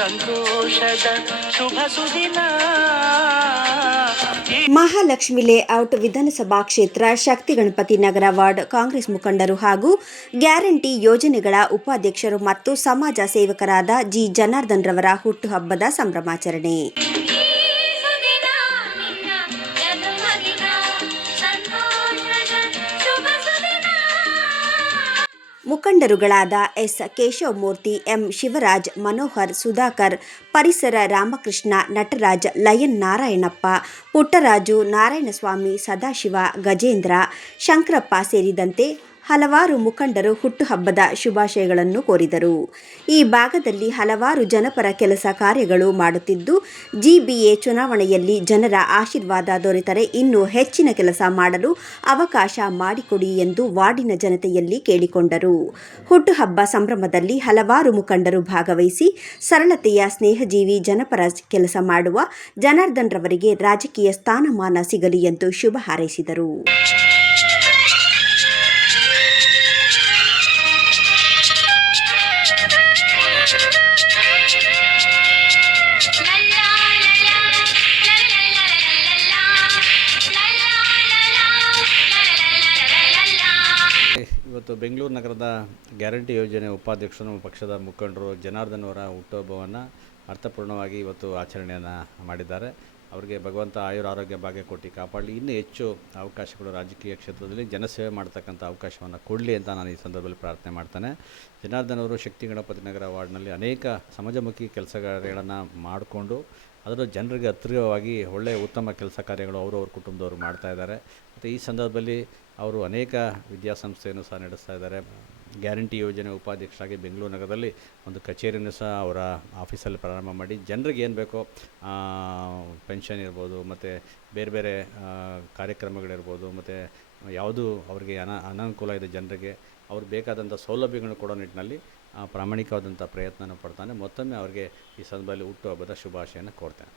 ಸಂತೋಷದ ಶುಭ ಸುದಿನ. ಮಹಾಲಕ್ಷ್ಮಿ ಲೇಔಟ್ ವಿಧಾನಸಭಾ ಕ್ಷೇತ್ರ ಶಕ್ತಿ ಗಣಪತಿ ನಗರ ವಾರ್ಡ್ ಕಾಂಗ್ರೆಸ್ ಮುಖಂಡರು ಹಾಗೂ ಗ್ಯಾರಂಟಿ ಯೋಜನೆಗಳ ಉಪಾಧ್ಯಕ್ಷರು ಮತ್ತು ಸಮಾಜ ಸೇವಕರಾದ ಜಿ ಜನಾರ್ದನ್ ರವರ ಹುಟ್ಟುಹಬ್ಬದ ಸಂಭ್ರಮಾಚರಣೆ. ಮುಖಂಡರುಗಳಾದ ಎಸ್ ಕೇಶವಮೂರ್ತಿ, ಎಂ ಶಿವರಾಜ್, ಮನೋಹರ್, ಸುಧಾಕರ್, ಪರಿಸರ ರಾಮಕೃಷ್ಣ, ನಟರಾಜ್, ಲಯನ್ ನಾರಾಯಣಪ್ಪ, ಪುಟ್ಟರಾಜು, ನಾರಾಯಣಸ್ವಾಮಿ, ಸದಾಶಿವ, ಗಜೇಂದ್ರ, ಶಂಕರಪ್ಪ ಸೇರಿದಂತೆ ಹಲವಾರು ಮುಖಂಡರು ಹುಟ್ಟುಹಬ್ಬದ ಶುಭಾಶಯಗಳನ್ನು ಕೋರಿದರು. ಈ ಭಾಗದಲ್ಲಿ ಹಲವಾರು ಜನಪರ ಕೆಲಸ ಕಾರ್ಯಗಳು ಮಾಡುತ್ತಿದ್ದು, ಜಿಬಿಎ ಚುನಾವಣೆಯಲ್ಲಿ ಜನರ ಆಶೀರ್ವಾದ ದೊರೆತರೆ ಇನ್ನೂ ಹೆಚ್ಚಿನ ಕೆಲಸ ಮಾಡಲು ಅವಕಾಶ ಮಾಡಿಕೊಡಿ ಎಂದು ವಾರ್ಡಿನ ಜನತೆಯಲ್ಲಿ ಕೇಳಿಕೊಂಡರು. ಹುಟ್ಟುಹಬ್ಬ ಸಂಭ್ರಮದಲ್ಲಿ ಹಲವಾರು ಮುಖಂಡರು ಭಾಗವಹಿಸಿ ಸರಳತೆಯ ಸ್ನೇಹಜೀವಿ ಜನಪರ ಕೆಲಸ ಮಾಡುವ ಜನಾರ್ದನ್ ರವರಿಗೆ ರಾಜಕೀಯ ಸ್ಥಾನಮಾನ ಸಿಗಲಿ ಎಂದು ಶುಭ ಹಾರೈಸಿದರು. ಇವತ್ತು ಬೆಂಗಳೂರು ನಗರದ ಗ್ಯಾರಂಟಿ ಯೋಜನೆ ಉಪಾಧ್ಯಕ್ಷರು ಪಕ್ಷದ ಮುಖಂಡರು ಜನಾರ್ದನ್ ಅವರ ಹುಟ್ಟುಹಬ್ಬವನ್ನು ಅರ್ಥಪೂರ್ಣವಾಗಿ ಇವತ್ತು ಆಚರಣೆಯನ್ನು ಮಾಡಿದ್ದಾರೆ. ಅವರಿಗೆ ಭಗವಂತ ಆರೋಗ್ಯ ಭಾಗ್ಯ ಕೊಟ್ಟು ಕಾಪಾಡಲಿ, ಇನ್ನೂ ಹೆಚ್ಚು ಅವಕಾಶಗಳು ರಾಜಕೀಯ ಕ್ಷೇತ್ರದಲ್ಲಿ ಜನಸೇವೆ ಮಾಡ್ತಕ್ಕಂಥ ಅವಕಾಶವನ್ನು ಕೊಡಲಿ ಅಂತ ನಾನು ಈ ಸಂದರ್ಭದಲ್ಲಿ ಪ್ರಾರ್ಥನೆ ಮಾಡ್ತಾನೆ. ಜನಾರ್ದನ್ ಅವರು ಶಕ್ತಿ ಗಣಪತಿ ನಗರ ವಾರ್ಡ್ನಲ್ಲಿ ಅನೇಕ ಸಮಾಜಮುಖಿ ಕೆಲಸ ಕಾರ್ಯಗಳನ್ನು ಮಾಡಿಕೊಂಡು ಅದರ ಜನರಿಗೆ ಹತ್ತಿರವಾಗಿ ಒಳ್ಳೆಯ ಉತ್ತಮ ಕೆಲಸ ಕಾರ್ಯಗಳು ಅವ್ರ ಕುಟುಂಬದವರು ಮಾಡ್ತಾಯಿದ್ದಾರೆ. ಮತ್ತು ಈ ಸಂದರ್ಭದಲ್ಲಿ ಅವರು ಅನೇಕ ವಿದ್ಯಾಸಂಸ್ಥೆಯನ್ನು ಸಹ ನಡೆಸ್ತಾ ಇದ್ದಾರೆ. ಗ್ಯಾರಂಟಿ ಯೋಜನೆ ಉಪಾಧ್ಯಕ್ಷರಾಗಿ ಬೆಂಗಳೂರು ನಗರದಲ್ಲಿ ಒಂದು ಕಚೇರಿಯನ್ನು ಸಹ ಅವರ ಆಫೀಸಲ್ಲಿ ಪ್ರಾರಂಭ ಮಾಡಿ ಜನರಿಗೆ ಏನು ಬೇಕೋ ಪೆನ್ಷನ್ ಇರ್ಬೋದು, ಮತ್ತು ಬೇರೆ ಬೇರೆ ಕಾರ್ಯಕ್ರಮಗಳಿರ್ಬೋದು, ಮತ್ತು ಯಾವುದು ಅವರಿಗೆ ಅನಾನುಕೂಲ ಇದೆ ಜನರಿಗೆ ಅವ್ರು ಬೇಕಾದಂಥ ಸೌಲಭ್ಯಗಳನ್ನು ಕೊಡೋ ನಿಟ್ಟಿನಲ್ಲಿ ಪ್ರಾಮಾಣಿಕವಾದಂಥ ಪ್ರಯತ್ನವನ್ನು ಪಡ್ತಾನೆ. ಮತ್ತೊಮ್ಮೆ ಅವರಿಗೆ ಈ ಸಂದರ್ಭದಲ್ಲಿ ಹುಟ್ಟುಹಬ್ಬದ ಶುಭಾಶಯನ ಕೋರ್ತೇನೆ.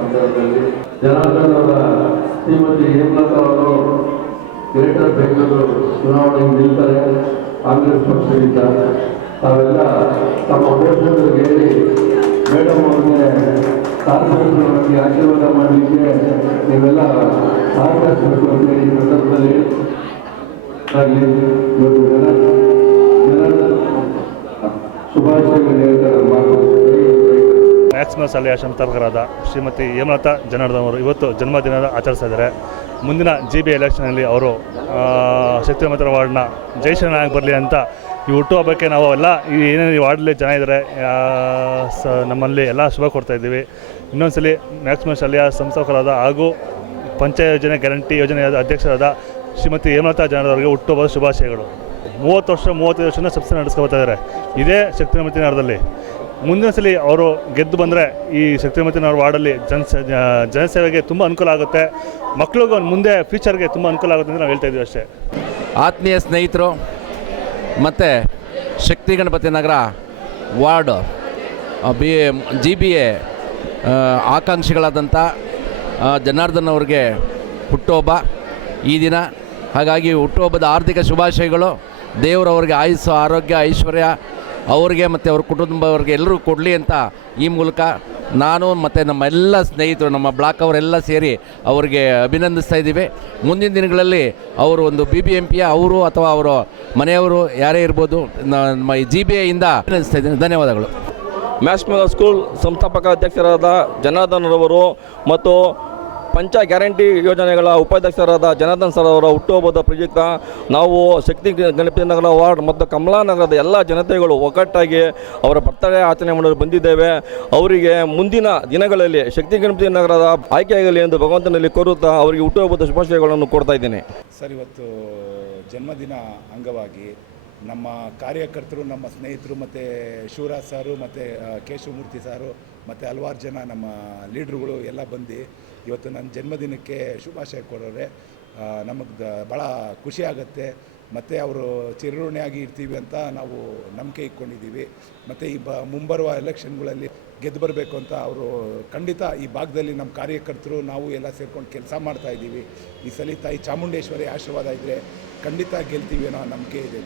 ಸಂದರ್ಭದಲ್ಲಿ ಜನಾರ್ದನ್ ಅವರ ಶ್ರೀಮತಿ ಹೇಮಲತಾ ಅವರು ಗ್ರೇಟರ್ ಬೆಂಗಳೂರು ಚುನಾವಣೆಗೆ ನಿಲ್ತಾರೆ ಕಾಂಗ್ರೆಸ್ ಪಕ್ಷದಿಂದ. ತಾವೆಲ್ಲ ತಮ್ಮ ಪೋಷಕರಿಗೆ ಹೇಳಿ ಮೇಡಮ್ ಅವ್ರಿಗೆ ಸಾರ್ವಜನಿಕವಾಗಿ ಆಶೀರ್ವಾದ ಮಾಡಲಿಕ್ಕೆ ನೀವೆಲ್ಲ ಸಹಕರಿಸಬೇಕು ಅಂತ ಈ ಸಂದರ್ಭದಲ್ಲಿ ಶುಭಾಶಯಗಳು ಹೇಳ್ತಾರೆ. ಮ್ಯಾಕ್ಸಿಮಸ್ ಶಾಲೆಯ ಸಂಸ್ಥಾಪಕರಾದ ಶ್ರೀಮತಿ ಹೇಮಲತಾ ಜನಾರ್ದನ್ ಅವರು ಇವತ್ತು ಜನ್ಮದಿನ ಆಚರಿಸ್ತಾ ಇದ್ದಾರೆ. ಮುಂದಿನ ಜಿಬಿ ಎಲೆಕ್ಷನಲ್ಲಿ ಅವರು ಶಕ್ತಿ ಗಣಪತಿ ವಾರ್ಡ್ನ ಜಯಶೀಲನಾಗಿ ಬರಲಿ ಅಂತ ಈ ಹುಟ್ಟುಹಬ್ಬಕ್ಕೆ ನಾವು ಎಲ್ಲ ಈ ಏನೇನು ವಾರ್ಡಲ್ಲಿ ಜನ ಇದ್ದಾರೆ ನಮ್ಮಲ್ಲಿ ಎಲ್ಲ ಶುಭ ಕೊಡ್ತಾಯಿದ್ದೀವಿ. ಇನ್ನೊಂದ್ಸಲಿ ಮ್ಯಾಕ್ಸಿಮಸ್ ಶಾಲೆಯ ಸಂಸ್ಥಾಪಕರಾದ ಹಾಗೂ ಪಂಚಾಯತ್ ಯೋಜನೆ ಗ್ಯಾರಂಟಿ ಯೋಜನೆಯ ಅಧ್ಯಕ್ಷರಾದ ಶ್ರೀಮತಿ ಹೇಮಲತಾ ಜನಾರ್ದನ್ ಅವರಿಗೆ ಹುಟ್ಟುಹಬ್ಬದ ಶುಭಾಶಯಗಳು. 35 ವರ್ಷದಿಂದ ಸಂಸ್ಥೆ ನಡೆಸ್ಕೊಳ್ತಾ ಇದ್ದಾರೆ ಇದೇ ಶಕ್ತಿ ಗಣಪತಿ ನಗರದಲ್ಲಿ. ಮುಂದಿನ ಸಲ ಅವರು ಗೆದ್ದು ಬಂದರೆ ಈ ಶಕ್ತಿ ಗಣಪತಿ ನಗರ ವಾರ್ಡಲ್ಲಿ ಜನಸೇವೆಗೆ ತುಂಬ ಅನುಕೂಲ ಆಗುತ್ತೆ, ಮಕ್ಕಳಿಗೂ ಮುಂದೆ ಫ್ಯೂಚರ್ಗೆ ತುಂಬ ಅನುಕೂಲ ಆಗುತ್ತೆ ಅಂತ ನಾವು ಹೇಳ್ತಾ ಇದ್ದೀವಿ ಅಷ್ಟೇ. ಆತ್ಮೀಯ ಸ್ನೇಹಿತರು ಮತ್ತು ಶಕ್ತಿ ಗಣಪತಿ ನಗರ ವಾರ್ಡ್ GBA ಆಕಾಂಕ್ಷಿಗಳಾದಂಥ ಜನಾರ್ದನ್ ಅವ್ರಿಗೆ ಹುಟ್ಟುಹಬ್ಬ ಈ ದಿನ. ಹಾಗಾಗಿ ಹುಟ್ಟುಹಬ್ಬದ ಆರ್ಥಿಕ ಶುಭಾಶಯಗಳು. ದೇವರವ್ರಿಗೆ ಆಯುಸ್ಸು, ಆರೋಗ್ಯ, ಐಶ್ವರ್ಯ ಅವರಿಗೆ ಮತ್ತು ಅವ್ರ ಕುಟುಂಬವ್ರಿಗೆ ಎಲ್ಲರೂ ಕೊಡಲಿ ಅಂತ ಈ ಮೂಲಕ ನಾನು ಮತ್ತು ನಮ್ಮ ಎಲ್ಲ ಸ್ನೇಹಿತರು, ನಮ್ಮ ಬ್ಲಾಕ್ ಅವರೆಲ್ಲ ಸೇರಿ ಅವರಿಗೆ ಅಭಿನಂದಿಸ್ತಾ ಇದ್ದೀವಿ. ಮುಂದಿನ ದಿನಗಳಲ್ಲಿ ಅವರು ಒಂದು BBMPಯ ಅವರು ಅಥವಾ ಅವರ ಮನೆಯವರು ಯಾರೇ ಇರ್ಬೋದು ನಮ್ಮ GBA ಇಂದ ಅಭಿನಂದಿಸ್ತಾ ಇದ್ದೀನಿ. ಧನ್ಯವಾದಗಳು. ಮ್ಯಾಕ್ಸಿಮಸ್ ಸ್ಕೂಲ್ ಸಂಸ್ಥಾಪಕ ಅಧ್ಯಕ್ಷರಾದ ಜನಾರ್ದನ್ ರವರು ಮತ್ತು ಪಂಚ ಗ್ಯಾರಂಟಿ ಯೋಜನೆಗಳ ಉಪಾಧ್ಯಕ್ಷರಾದ ಜನಾರ್ದನ್ ಸರ್ ಅವರ ಹುಟ್ಟುಹಬ್ಬದ ಪ್ರಯುಕ್ತ ನಾವು ಶಕ್ತಿ ಗಣಪತಿ ನಗರ ವಾರ್ಡ್ ಮತ್ತು ಕಮಲಾನಗರದ ಎಲ್ಲ ಜನತೆಗಳು ಒಗ್ಗಟ್ಟಾಗಿ ಅವರ ಬರ್ತಡೇ ಆಚರಣೆ ಮಾಡಲು ಬಂದಿದ್ದೇವೆ. ಅವರಿಗೆ ಮುಂದಿನ ದಿನಗಳಲ್ಲಿ ಶಕ್ತಿ ಗಣಪತಿ ನಗರದ ಆಯ್ಕೆಯಾಗಲಿ ಎಂದು ಭಗವಂತನಲ್ಲಿ ಕೋರುತ್ತಾ ಅವರಿಗೆ ಹುಟ್ಟುಹಬ್ಬದ ಶುಭಾಶಯಗಳನ್ನು ಕೊಡ್ತಾ ಇದ್ದೇನೆ. ಸರ್, ಇವತ್ತು ಜನ್ಮದಿನ ಅಂಗವಾಗಿ ನಮ್ಮ ಕಾರ್ಯಕರ್ತರು, ನಮ್ಮ ಸ್ನೇಹಿತರು ಮತ್ತು ಶಿವರಾಜ್ ಸಾರು ಮತ್ತು ಕೇಶವಮೂರ್ತಿ ಸಾರು ಮತ್ತು ಹಲವಾರು ಜನ ನಮ್ಮ ಲೀಡ್ರುಗಳು ಎಲ್ಲ ಬಂದು ಇವತ್ತು ನನ್ನ ಜನ್ಮದಿನಕ್ಕೆ ಶುಭಾಶಯ ಕೊಡೋರೆ. ನಮಗೆ ಭಾಳ ಖುಷಿ ಆಗುತ್ತೆ ಮತ್ತು ಅವರು ಚಿರಋಣಿಯಾಗಿ ಇರ್ತೀವಿ ಅಂತ ನಾವು ನಂಬಿಕೆ ಇಟ್ಕೊಂಡಿದ್ದೀವಿ. ಮತ್ತು ಈ ಮುಂಬರುವ ಎಲೆಕ್ಷನ್ಗಳಲ್ಲಿ ಗೆದ್ದು ಬರಬೇಕು ಅಂತ ಅವರು ಖಂಡಿತ ಈ ಭಾಗದಲ್ಲಿ ನಮ್ಮ ಕಾರ್ಯಕರ್ತರು ನಾವು ಎಲ್ಲ ಸೇರ್ಕೊಂಡು ಕೆಲಸ ಮಾಡ್ತಾ ಇದ್ದೀವಿ. ಈ ಸಲ ತಾಯಿ ಚಾಮುಂಡೇಶ್ವರಿ ಆಶೀರ್ವಾದ ಇದ್ದರೆ ಖಂಡಿತ ಗೆಲ್ತೀವಿ ಅನ್ನೋ ನಂಬಿಕೆ ಇದೆ.